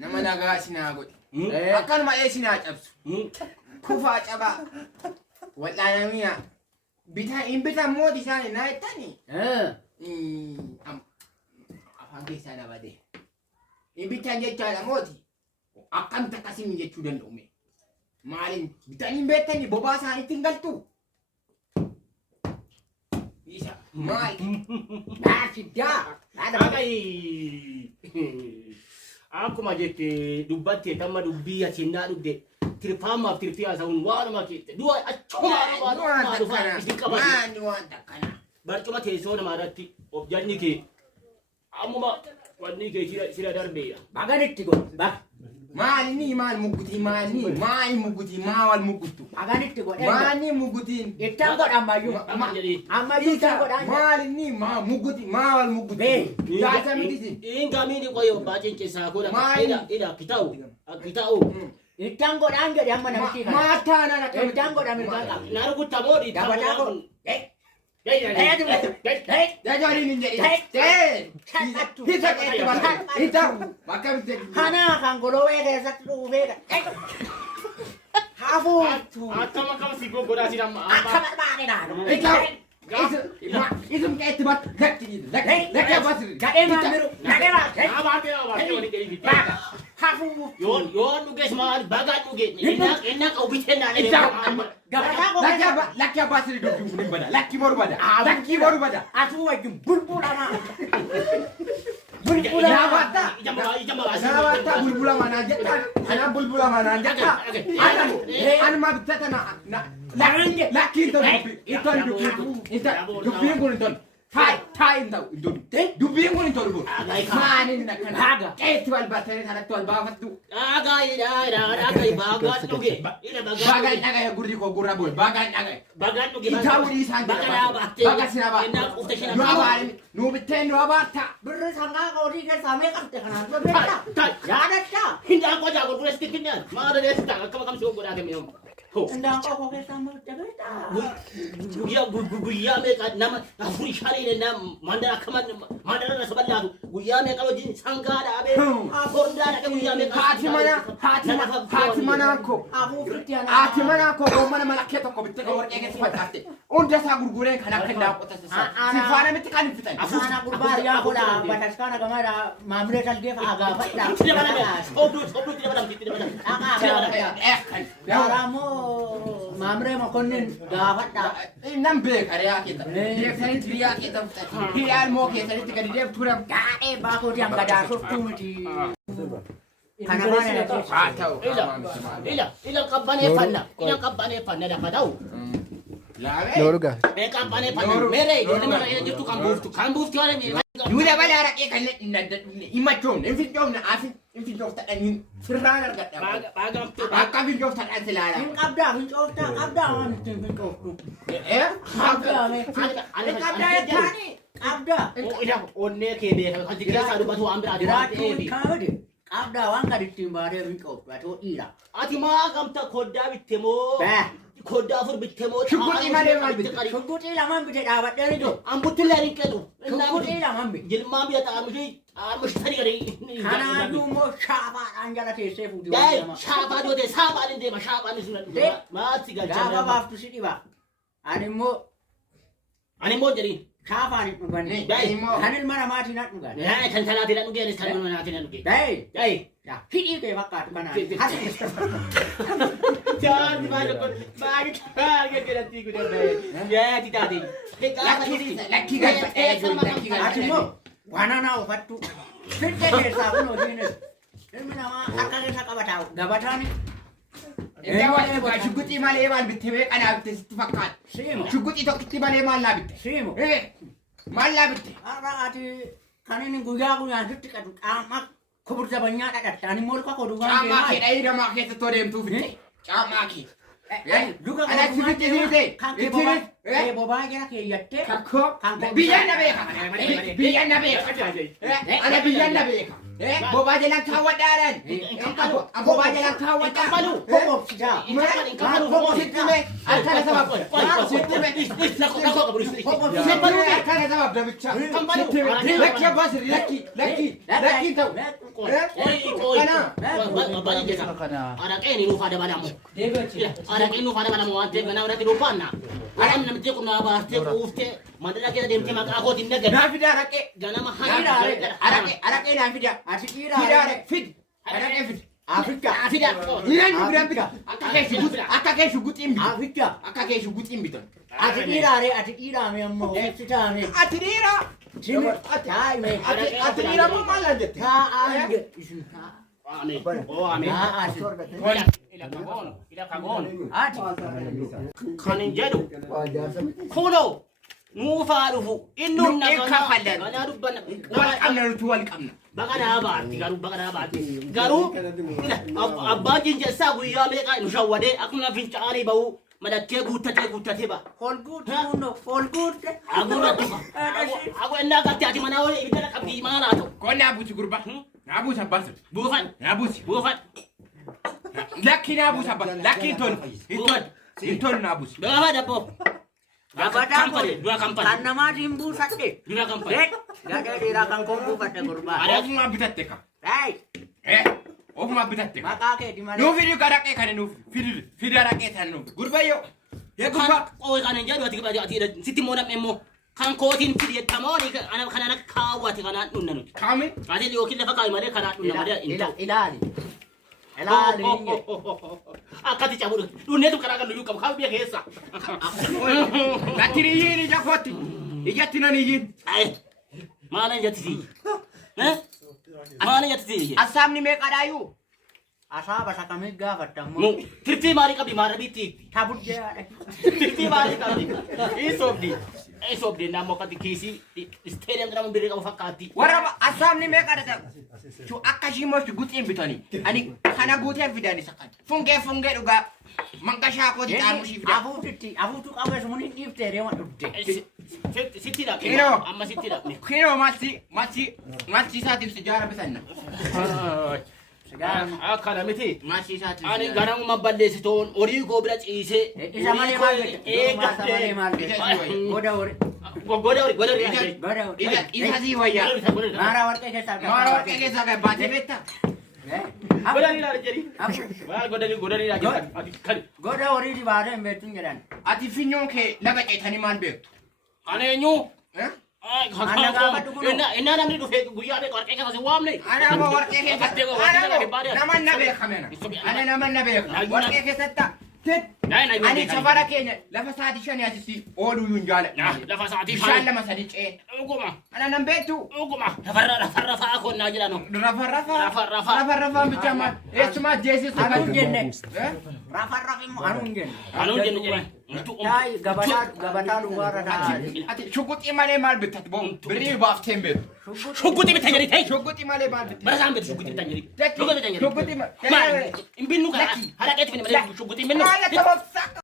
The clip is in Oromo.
nama nagaa sinaa godhi akkanuma sinaa cabsu kufaa cabaa wal'aanamiyaa hin bitan mooti isaanii naa jettanii afaan keessaa dabadee hin bitan jechaadha mooti akkamitti akkasiin jechuu danda'ume maaliin bitanii beektanii bobaa isaaniitti hin galtu isa maali naafiddaa akkuma jette dubbatte tamma dubbii achinnaa dhugde tirfaamaaf tirfii haasa'uun waanuma keette du'a waan takkana barcuma teessoo namaa irratti of janni kee ammuma wanni kee sira darbeedha. Baganitti godhe maali maal muggutii maali muggutii maal mugguttu baganitti godhe maali muggutiin ittaan godhan mayyuu ammayyuu ittaan godhan maali maal muggutii maal muggutii yaasa mitisi ingamiini qoyo baacin keessaa godha ila kita'u ittaan godhan jedhe amma namichi kana maataana ittaan godhan mirgaa qaba naaru guttamoodhi dabataa kun Kana kan golowee keessatti dhuufeedha. Haafuu. Akkama kama si goggoraa si damma. Akka barbaadedha. Isum keetti bat lakki basri. Gadhee maamiru. Gadhee maamiru. Haafuu. Yoon dhugees maal bagaan dhuge. Inni akka ubitennaan. Lakki basri dubbii kun bada. Lakki boru bada. Asuu wajjin bulbulamaa. Bulbulama mana jetta. Ana bulbulama mana jetta. Ana bitata na lakki dubbii kun ton. Hai indau dubbii kun ton. Maani nakana. Keetti wal batane kanatti wal baafattu. Dhagai bagaan dhuge. Bagaan dhagai gurri ko gurra bol. Bagaan dhuge. Itaawuri isaan baga sinaba. Nu biteen nu abaata. Birri sangaa qoodii keessaa meeqatti kanaan beekta. Yaadatta. Hindaan qojaa gurguree sitti finnaan. Maada deessita akkama kamsi goggoraa kennee. Hindaan qofoo keessaa meeqatti beekta. Guyyaa meeqa nama afurii shanii nama mandara akkama mandara na saballaatu guyyaa meeqa wajjin sangaa dhaabee afoordaa dhaqee guyyaa meeqa. Haati manaa koo gommana malakkee tokko bittee warqee keessa facaaste hunda isaa gurguree kan akka hin daaqotasisaa. Sifaana miti kan hin fitan. Afaana gurbaa yaa godha bataskaana gamaadha maamilee salgee fa'aa gaafadha. Sobduutti dabalamti. Yaraamoo maamilee makonnin gaafadha. Nam beeka riyaa keessa. Deebisanii riyaa keessa fudhatu. Hiriyaa ilmoo keessatti gadi deemtu ram. Gaadhee baakootii hanga daasoftuu miti. Kana haa ta'u. Ila qabbaneeffanna lafa ta'u. Noruga. Qabbaneeffanna meree nama jirtu kan buuftu waan Nuda balaa raqee kan himachuun infincoofne asin infincooftaadhaan sirraan argadha. Akka fincooftaadhaan silaala. hin qabdaa waan ittiin fincooftu. Qabdaa jettaani qabdaa. Onnee kee beeka kan keessaa dubbatu waan biraa Jiraachuun kaawwate qabdaa waan gadi ittiin baatee fincooftu atoo dhiira. Ati maa gamta koddaa bitte moo koddaa afur bitte moo Shugguxii malee maal bitte? Shugguxii lamaan bite dhaabadhee ni jiru. Ambuttillee hin qeetu. Shugguxii lamaan bite. Jilmaan biyya xaamishanii gadi. Kanaafuu immoo shaafaadhaan jala teessee fuuti. Shaafaa dootee saaphaan hin deema shaaphaan hin sunadhu. Maatti galchaa. Gaafa baaftu si dhiba. Ani immoo jedhiin. shaafaan hin dhuganii. Kan ilma namaatiin hin dhugan. Kan salaatiin hin dhugeenis kan ilma namaatiin hin dhugeen. Hidhii kee fakkaatu kanaan. Jaarti maal gaggeessatti guddaa yaati taate. Lakkii galfatee Ati immoo waan anaa uffattu. Fiddee keessaa kun hojiinis. Ilmi namaa akka keessa qabataa gabataan. Shugguxii malee maal bitte mee qanaa bitte sitti fakkaata. Shugguxii tokkitti malee maal laa bitte. Maal laa bitte. Har'a ati kan inni guyyaa guyyaan sitti qadu qaama kubur jabanyaa dhadhatte. Ani immoo luka koduu waan Caammaa kee dhahii namaa keessatti odeemtuu fitte. Caammaa kee. Anatti fitte fitte. Kan kee bobaa jala keeyyattee. Kakkoo. Biyyaan na beeka. Biyyaan na beeka. Ana biyyaan na beeka. Bobaa jalaan kaawwadhaadhaan. Bobaa jalaan kaawwadhaan. Hobobsisaa. Sittime harkana sabab. Sittime. Sittime harkana sabab dabicha. Lakki abbaa sirri lakki ta'u. Araqeen nuuf adabalamu. Araqeen nuuf adabalamu waan ta'eef ganaa irratti dhuunfaanna. Waan namtee qonnaa baastee quuftee mandara keessa deemtee maqaa kootiin nagad. Naa fida araqee. Ganama Araqee naa fida. Fid. Araqee fid. Afrika. Niraan nu biraan bita. Akka kee shuguxiin bita. Afrika. Akka kee shuguxiin bita. Ati dhiiraare ati dhiiraame ammoo obsitaame. Ati dhiira. Simi taa'ime. Ati dhiira moo maal laajjette? Taa'aan isin Ame. Oh ame. taa'aati. Ila kagoon. Ati. Kan hin jedhu. Kunoo. Nuufaa dhufu. Innuun Ganaa dubbanna. wal qabna nuti wal qabna. Baqadaa baatti. Garuu abbaan jinjessaa guyyaa meeqa nu shawwadee akkuma fincaanii bahu madakkee guuttatee ba. Folguutte. Agurra tufa. Agu ennaa gatti ati manaa wali ibidda qabdii maalaa ta'u. Koon naa buusi gurba. Naa buusa baasa. Buufan. Naa buusi. Buufan. Lakki naa buusa baasa. Lakki hin naa buusi. Gaafa dabboo. Gabataan kun Dua kampani. kan namaatiin buusadhe. Dua kampani. Gadee dhiiraa kan koo buufadhe gurbaa. Ofumaa bitatte ka. Ofumaa bitatte ka. Maqaa keeti malee. Nuuf fidi araqee kana nuuf fidi araqee sana nuuf. Gurbayyoo. Yaa Kan gurba. qooyi kan hin jedhu ati sitti immoo nam'e immoo kan kootiin fidi jettamooni kanaan akka kaawwate kanaan dhunna nuti. Kaami. Ati yookiin lafa kaawi malee kanaan dhunna malee hin ta'u. Ilaali. Akkati cabudha. Dhunneetu karaa kan nuyyuu qabu kaa biyya keessa. Gatti niyyiin ija kootti. Ijatti nan iyyiin. Maala jatti maala jatti Assaabni meeqadhaayyuu? Asaaba sakamii gaafatammoo. tirtii maalii qabdi maara bitti Tabuddeedha. tirtii maalii qabdi isobdi naammoo akkati kiisii isteediyam jedhamu birrii qabu fakkaatti. Warra assaabni meeqadha? Akka shiimootti guutiin bitanii. Ani kana guutee fidanii sakkan. Fungee dhugaa. Manqashaa kooti xaamushii fida. Afuutu qabees mun hin dhiiftee deema dhufte. Sitti dha. Kinoo. Amma sitti dha. Kinoo machi isaatiif sijaara bitanna. Akkana miti. Machi isaatiif. Ani ganamuma balleessitoon horii koo bira ciisee. Isa malee maal Goda horii. Goda horii. Goda horii. Isa sii wayyaa. Maara warqee keessaa gaafa. Maara warqee keessaa gaafa baatee beektaa? Godani laala jedhi. Waa godani laala jedhi. Goda horii dibaatee hin beektuun jedhan. Ati finyoon kee laga ceetanii maal beektu? Ani eenyu? Anna gaafa dhuguun. Innaa namni dhufee guyyaa beeku warqee keessa si waamne. Ana ammoo warqee keessatti. Naman na beekamena. Ana naman na beekama. Warqee keessatti. Ani safara keenya lafa sa'aatii shanii asitti ooluu yuun jaaladha. Lafa sa'aatii bishaan lama sadi ce'e. Dhuguma. Ana nan beektu. Dhuguma. Rafarrafaa konnaa jedhanu. Rafarrafaa bicha maal? Eessumaa jeesisa. Anuun jenne. Rafarrafi immoo anuun jenne. Anuun jenne jedhe. Taa'ii gabataa dhugaarra taa'aa. Ati shuguxii malee maal bittati boo birrii baaftee hin beektu. Shugguxi bitan jedhi ta'e. Shuguxii malee maal bittati. Barasaan bitu shugguxi bitan jedhi. Shugguxi bitan jedhi. Shuguxii malee. Hin binnu kana. Haadha keetti finne malee shugguxi hin binnu. Maal akka